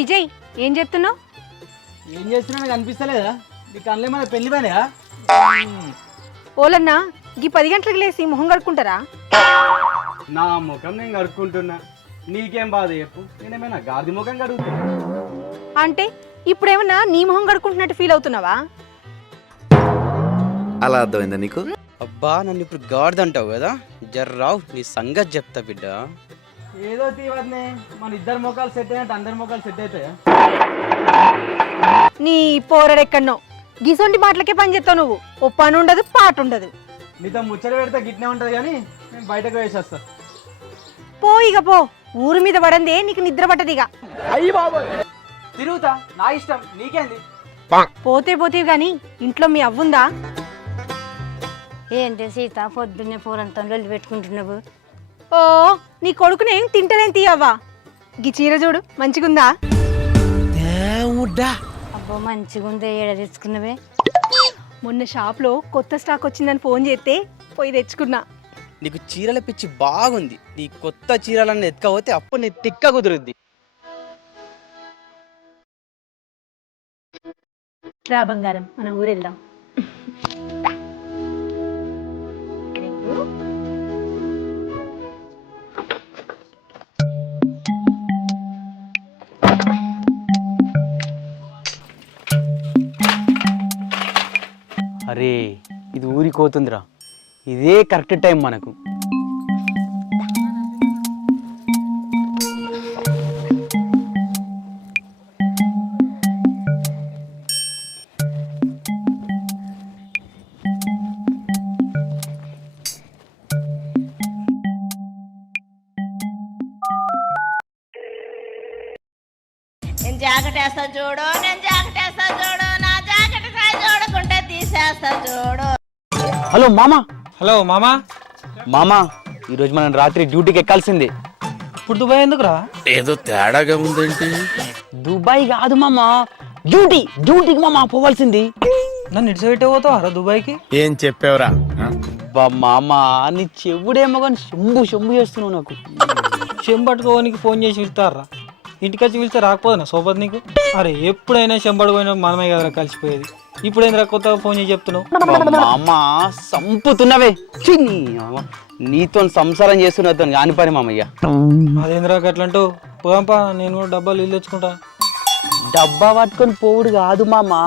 విజయ్ ఏం చెప్తున్నావు? ఏం చేస్తున్నా నాకు అనిపిస్తలేదా? నీ కళ్ళే మన పెళ్లి పనియా? ఓలన్నా ఈ 10 గంటలకు లేసి మొహం కడుక్కుంటారా? నా ముఖం నేను కడుక్కుంటున్నా, నీకేం బాధ చెప్పు. నేనేమైనా గాది ముఖం కడుగుతున్నా? అంటే ఇప్పుడేమన్నా నీ మొహం కడుక్కుంటున్నట్టు ఫీల్ అవుతున్నావా? అలా అర్థమైందా నీకు? అబ్బా నన్ను ఇప్పుడు గాడిదంటావు కదా, జర్రావు నీ సంగతి చెప్తా బిడ్డ. ఏదో తీవద్నే, మన ఇద్దరు ముఖాలు సెట్ అయినట్టు అందరి ముఖాలు సెట్ అవుతాయా? నీ పోరడెక్కడనో గిసొంటి మాటలకే పని చేస్తావు నువ్వు. ఓ పని ఉండదు పాట ఉండదు. నీతో ముచ్చట పెడితే గిట్నే ఉంటుంది కానీ నేను బయటకు వేసేస్తా. పో ఇక పో, ఊరి మీద పడందే నీకు నిద్ర పట్టదిగా. అయ్యి బాబు తిరుగుతా, నా ఇష్టం, నీకేంది? పోతే పోతే గాని ఇంట్లో మీ అవ్వుందా? ఏంటి సీత పొద్దున్నే పూరంతో లొల్లి పెట్టుకుంటున్నావు? ఓ నీ కొడుకునేం తింటలేం తీయవ్వా. గీ చీర చూడు మంచిగుందా? అబ్బో మంచిగుందే, ఏడ తెచ్చుకున్నవే? మొన్న షాప్లో కొత్త స్టాక్ వచ్చిందని ఫోన్ చేస్తే పోయి తెచ్చుకున్నా. నీకు చీరల పిచ్చి బాగుంది. నీ కొత్త చీరలన్నీ ఎత్తుకపోతే అప్పుడు నీ తిక్క కుదురుద్ది. రా బంగారం, మనం ఊరెళ్దాం. అరే ఇది ఊరికి పోతుందిరా, ఇదే కరెక్ట్ టైం మనకు. నేను జాకెట్ వేస్తా చూడు, నేను జాకెట్ వేస్తా చూడు, నా జాకెట్ కాయ చూడకుంటే తీసేస్తా చూడు. హలో మామా. హలో మామా. మామా ఈరోజు మనం రాత్రి డ్యూటీకి ఎక్కాల్సిందే. ఇప్పుడు దుబాయ్ ఎందుకురా? ఏదో తేడాగా ఉందేంటి? దుబాయ్ కాదు మామా, డ్యూటీకి మామా పోవాల్సింది. నన్ను ఇడిచిపెట్టే పోతావా దుబాయ్కి? ఏం చెప్పావురా? మామా నీ చెవుడేమో కానీ శంభు చేస్తున్నావు నాకు. చెంబట్టుకోనికి ఫోన్ చేసి పిలుస్తారా? ఇంటికి వచ్చి పిలిస్తే రాకపోదునా సోపతి నీకు? అరే ఎప్పుడైనా చెంబడుకోయినా మనమే కదరా కలిసిపోయేది. ఇప్పుడేంద్రా కొత్తగా ఫోన్ చేసి చెప్తున్నావు? మామా సంపుతున్నవే, నీతో సంసారం చేస్తున్నా కాని పని మామయ్య. అదేంద్రా అట్లంటూ పోదాంపా, నేను కూడా డబ్బాలు ఇల్లు తెచ్చుకుంటా. డబ్బా పట్టుకొని పోవుడు కాదు మామా,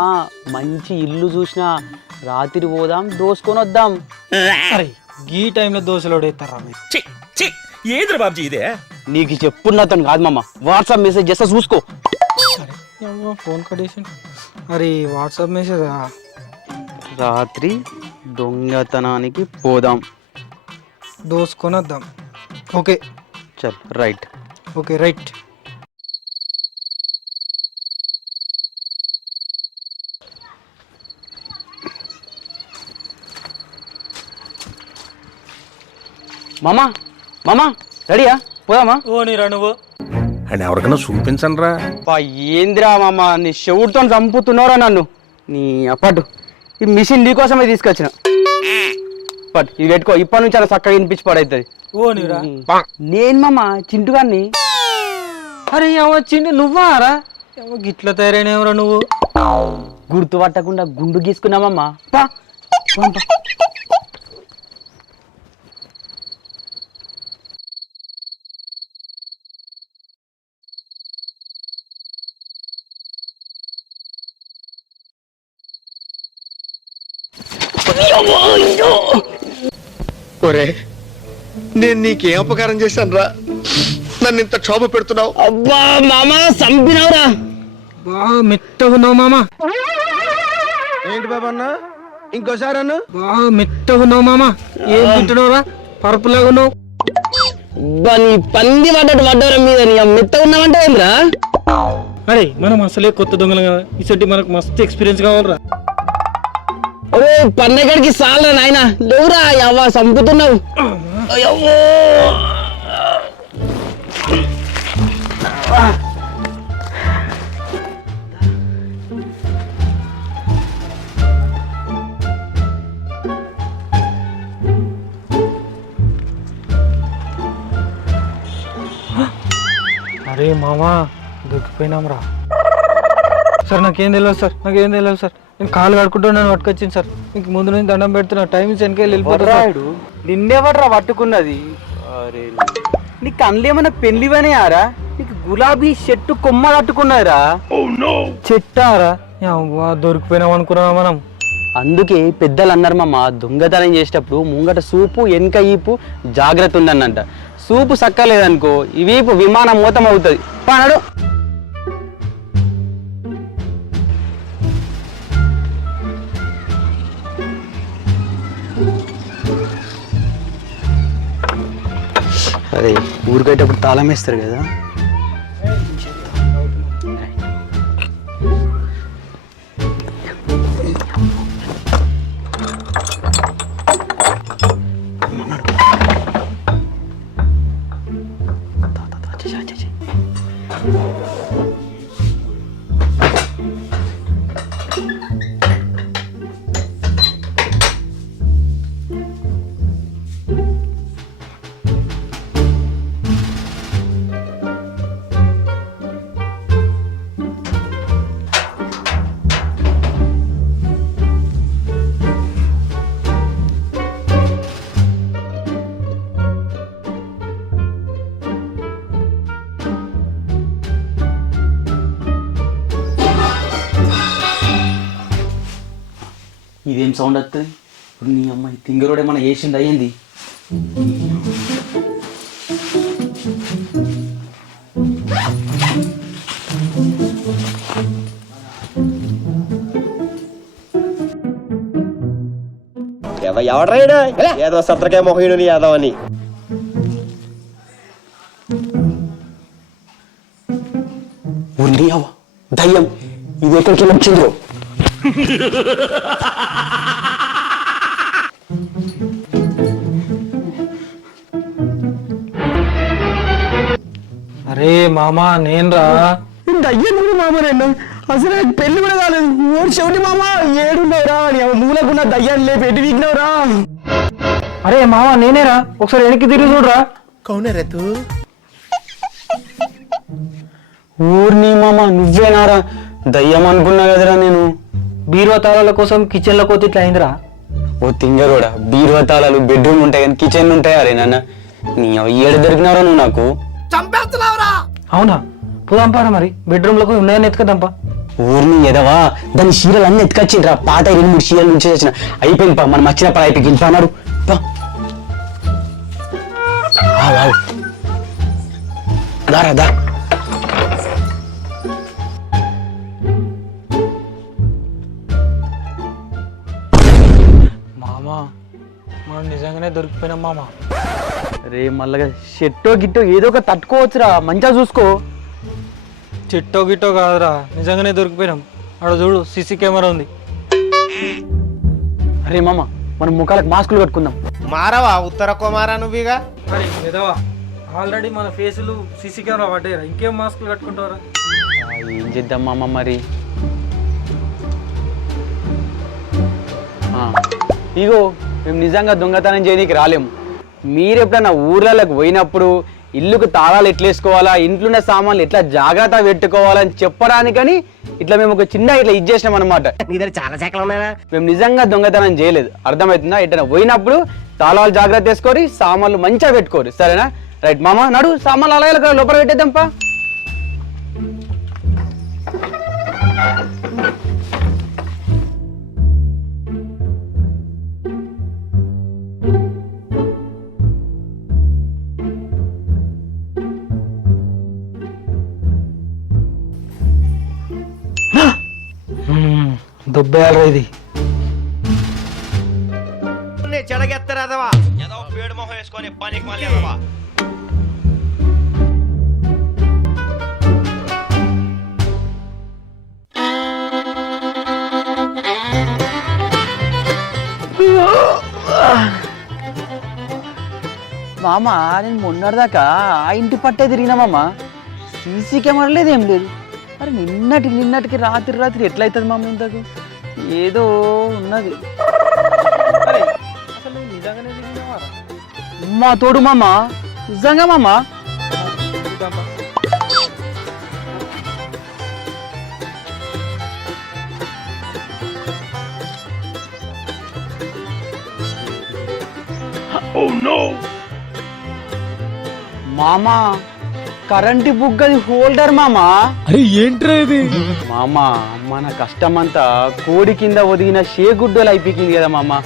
మంచి ఇల్లు చూసినా రాత్రి పోదాం దోసుకొని వద్దాం. అరే ఈ టైంలో దోశలు వేస్తారా? ఏదిరా బాబ్జీ ఇదే? నీకు చెప్పున్నతో కాదు మామ, వాట్సాప్ మెసేజ్ చేస్తా చూసుకో. ఫోన్ కట్టేసి. అరే వాట్సాప్ మెసేజ్. రాత్రి దొంగతనానికి పోదాం, దోసుకొని వద్దాం. ఓకే చల్ రైట్. Okay right. మామా మామా రెడీయా పోదామా? ఓ నీరా నువ్వు అని ఎవరికైనా చూపించండి రా. ఏందిరా మామా నీ చెవుడితో చంపుతున్నారా నన్ను. నీ అప్పటి ఈ మిషన్ నీకోసమే తీసుకొచ్చిన. పట్టు ఇది పెట్టుకో, ఇప్పటి నుంచి అలా చక్కగా వినిపించి పడవుతుంది. ఓ నీరా. నేను మామా చింటుగాన్ని. అరే వచ్చింది నువ్వా రా? గిట్ల తయారైనవరా నువ్వు? గుర్తు పట్టకుండా గుండు గీసుకున్నామమ్మా. పా ఒరే నేను నీకేం అపకారం చేశాను రా, నన్ను ఇంత క్షోభ పెడుతున్నావు? అబ్బా మామా చంపినవురా. బాగా మెత్తగున్నావు మామా. ఏంటి బాబా అన్న, ఇంకోసారి అన్న. బాగా మెత్తగున్నావు మామా. ఏం తింటున్నావురా? పరుపులాగా ఉన్నావు. నీ పంది పడ్డట్టు పడ్డవరా మీద. నీ మెత్తగా ఉన్నావంటే ఏమిరా? అరే మనం అసలే కొత్త దొంగలు కదా, ఇసటి మనకు మస్తు ఎక్స్పీరియన్స్ కావాలరా. అరే పన్నెక్కడికి సాలరా నాయన, లేవురా అవ్వ చంపుతున్నావు. అరే మామా దొరికిపోయినాం రా. సార్ నాకేం తెలియదు సార్, నాకేం తెలియదు సార్. నేను కాలు కడుకుంటూ నన్ను పట్టుకొచ్చింది సార్. మీకు ముందు నుంచి దండం పెడుతున్నా, టైం వెనకాల వెళ్ళిపోతాడు. రాయుడు నిన్నెవడ్రా పట్టుకున్నది? అరే నీకు కళ్ళు ఏమైనా పెళ్లివనే ఆరా? నీకు గులాబీ చెట్టు కొమ్మ కట్టుకున్నారా? చెట్టారా దొరికిపోయినాం అనుకున్నాం మనం. అందుకే పెద్దలు అన్నారు మామ, దొంగతనం చేసేటప్పుడు ముంగట సూపు వెనక ఈపు జాగ్రత్త ఉండనంట. సూపు సక్కలేదనుకో ఈ వీపు విమానం మూతం అవుతుంది. పానాడు అరే ఊరికైటప్పుడు తాళం వేస్తారు కదా. ఇదేం సౌండ్ వస్తుంది ఇప్పుడు? నీ అమ్మాయి తింగరోడు ఏమన్నా వేసింది అయ్యింది. ఎవడ్రాడు ఏదో సత్రకాయ మొహీనుని యాదవ్ అని. ఉంది అవ్వ దయ్యం, ఇది ఎక్కడికి వచ్చిందో? అరే మామా నేను రా. దయ్యం మామ, నేను అసలు పెళ్లి కూడా కాలేదు. ఓడి చెవిటి మామ ఏడున్నావురా? మూలకున్న దయ్యాన్ని లేపి ఎటు వీగినవురా? అరే మామా నేనేరా, ఒకసారి వెనక్కి తిరిగి చూడరా. ఊరిని మామ నువ్వేనారా? దయ్యం అనుకున్నా కదరా నేను. బీరువా తాళాల కోసం కిచెన్ లో పోతే ఇట్లా అయిందిరా. ఓ తింగరోడా, బీరువా తాళాలు బెడ్రూమ్ ఉంటాయి కానీ కిచెన్ ఉంటాయా? అరే నాన్న నీ ఏడు దొరికినారా నువ్వు నాకు? అవునా? పోదాంపారా మరి, బెడ్రూమ్ లో ఉన్నాయని ఎత్తుకదాంపా. ఊరిని ఎదవా, దాని చీరలు అన్ని ఎత్తుకొచ్చిండ్రా. పాత 2-3 చీరల నుంచి వచ్చిన అయిపోయింది పా, మనం వచ్చినప్పుడు అయిపోయి పా అన్నాడు. దారా దా. మామా మనం నిజంగానే దొరికిపోయినాం మామా. రే మళ్ళగా షెట్టో గిట్టో ఏదో ఒక తట్టుకోవచ్చురా, మంచిగా చూసుకో. చెట్టో గిట్టో కాదురా, నిజంగానే దొరికిపోయినాం. ఆడ చూడు సీసీ కెమెరా ఉంది. అరే మామ మనం ముఖాలకు మాస్కులు కట్టుకుందాం. మారవా ఉత్తర కుమారా నువ్వుగా? అరే ఎదవా, ఆల్రెడీ మన ఫేసులు సీసీ కెమెరా పడ్డాయిరా, ఇంకేం మాస్కులు కట్టుకుంటారా? ఏం చేద్దాం మామ మరి? ఇగో మేము నిజంగా దొంగతనం చేయడానికి రాలేము. మీరు ఎప్పుడన్నా ఊర్లలోకి పోయినప్పుడు ఇల్లుకు తాళాలు ఎట్లేసుకోవాలా, ఇంట్లో ఉన్న సామాన్లు ఎట్లా జాగ్రత్త పెట్టుకోవాలని చెప్పడానికని ఇట్లా మేము ఒక చిన్న ఇట్లా ఇచ్చేసినాం అనమాట. నీ దగ్గర చాలా శాఖలు ఉన్నాయా? మేము నిజంగా దొంగతనం చేయలేదు, అర్థమవుతుందా? ఎట్లా పోయినప్పుడు తాళాలు జాగ్రత్త వేసుకోరి, సామాన్లు మంచిగా పెట్టుకోరు, సరేనా? రైట్ మామ, నడు సామాన్లు అలాగే లోపల పెట్టేద్దాంపా. దొబ్బేయాలరా ఇది. చెడగెత్తరాదవా ఏదో పేడు మొహం వేసుకొని పనికి మళ్ళీ అదవా. మామ నేను మొన్నటిదాకా ఆ ఇంటి పట్టే తిరిగినా మామ, సీసీ కెమెరా లేదు ఏం లేదు. అరే నిన్నటికి రాత్రి ఎట్లయితుంది మామ? ఇంతకు ఏదో ఉన్నది. మా తోడు మామ, నిజంగా మామ. మామా కరెంటు బుగ్గది హోల్డర్ మామా. అరే ఏంట్రా ఇది? మామా మన కష్టమంతా కోడి కింద ఒదిగిన షేగుడ్డలు అయిపోయింది కదా మామా.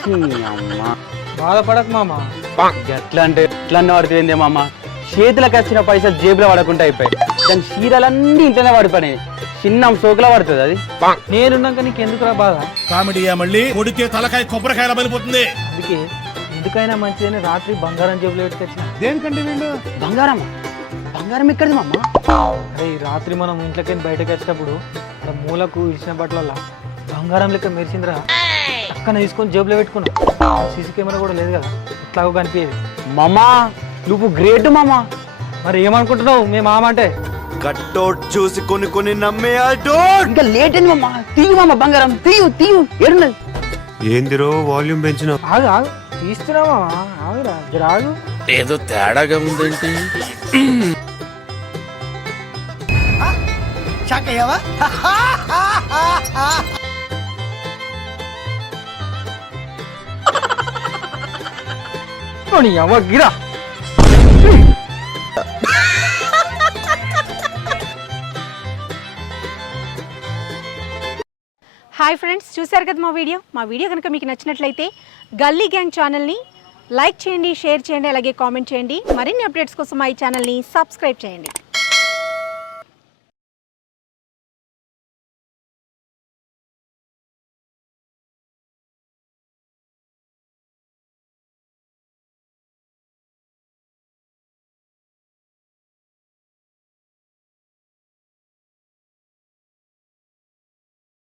ఛీ, అమ్మా బాధపడకు మామ. ఎట్లా అంటే ఎట్లా పడుతుంది మామ. చేతులకు వచ్చిన పైసా జేబులో పడకుండా అయిపోయాయి. దాని చీరలన్నీ ఇంట్లోనే పడిపోయినాయి. చిన్న సోకులా పడుతుంది అది. నేనున్నాక నీకు ఎందుకురా బాధ? కామెడీయా మళ్ళీ కొడితే తలకాయ కొబ్బరికాయల పడిపోతుంది. అందుకే ఎందుకైనా మంచిదని రాత్రి బంగారం జేబులో పెట్టుకొచ్చిన. దేనికంటే వీళ్ళు బంగారం బంగారం ఎక్కడిది మామ? అరే ఈ రాత్రి మనం ఇంట్లోకి బయటకు వచ్చేటప్పుడు అక్కడ మూలకు ఇచ్చిన బట్టల బంగారం లెక్క మెరిసిందిరా. అక్కడ తీసుకొని జేబులో పెట్టుకున్నా. సీసీ కెమెరా కూడా లేదు కదా, ఎట్లాగో కనిపించేది. మామా నువ్వు గ్రేట్ మామా. మరి ఏమనుకుంటున్నావు మీ మామ అంటే? కట్టోట్ చూసి కొన్ని నమ్మే ఇంకా లేట్ అయింది మామ. తీయు మామ బంగారం తీయు ఏడున్నది. ఏందిరో వాల్యూమ్ పెంచిన ఆగు ఆగు తీస్తున్నావు మామ. ఆగురా జర ఆగు. ఏదో తేడాగా ఉందేంటి? గిరా హాయ్ ఫ్రెండ్స్, చూశారు కదా మా వీడియో కనుక మీకు నచ్చినట్లయితే గల్లీ గ్యాంగ్ ఛానల్ని లైక్ చేయండి, షేర్ చేయండి, అలాగే కామెంట్ చేయండి. మరిన్ని అప్డేట్స్ కోసం మా ఈ ఛానల్ని సబ్స్క్రైబ్ చేయండి.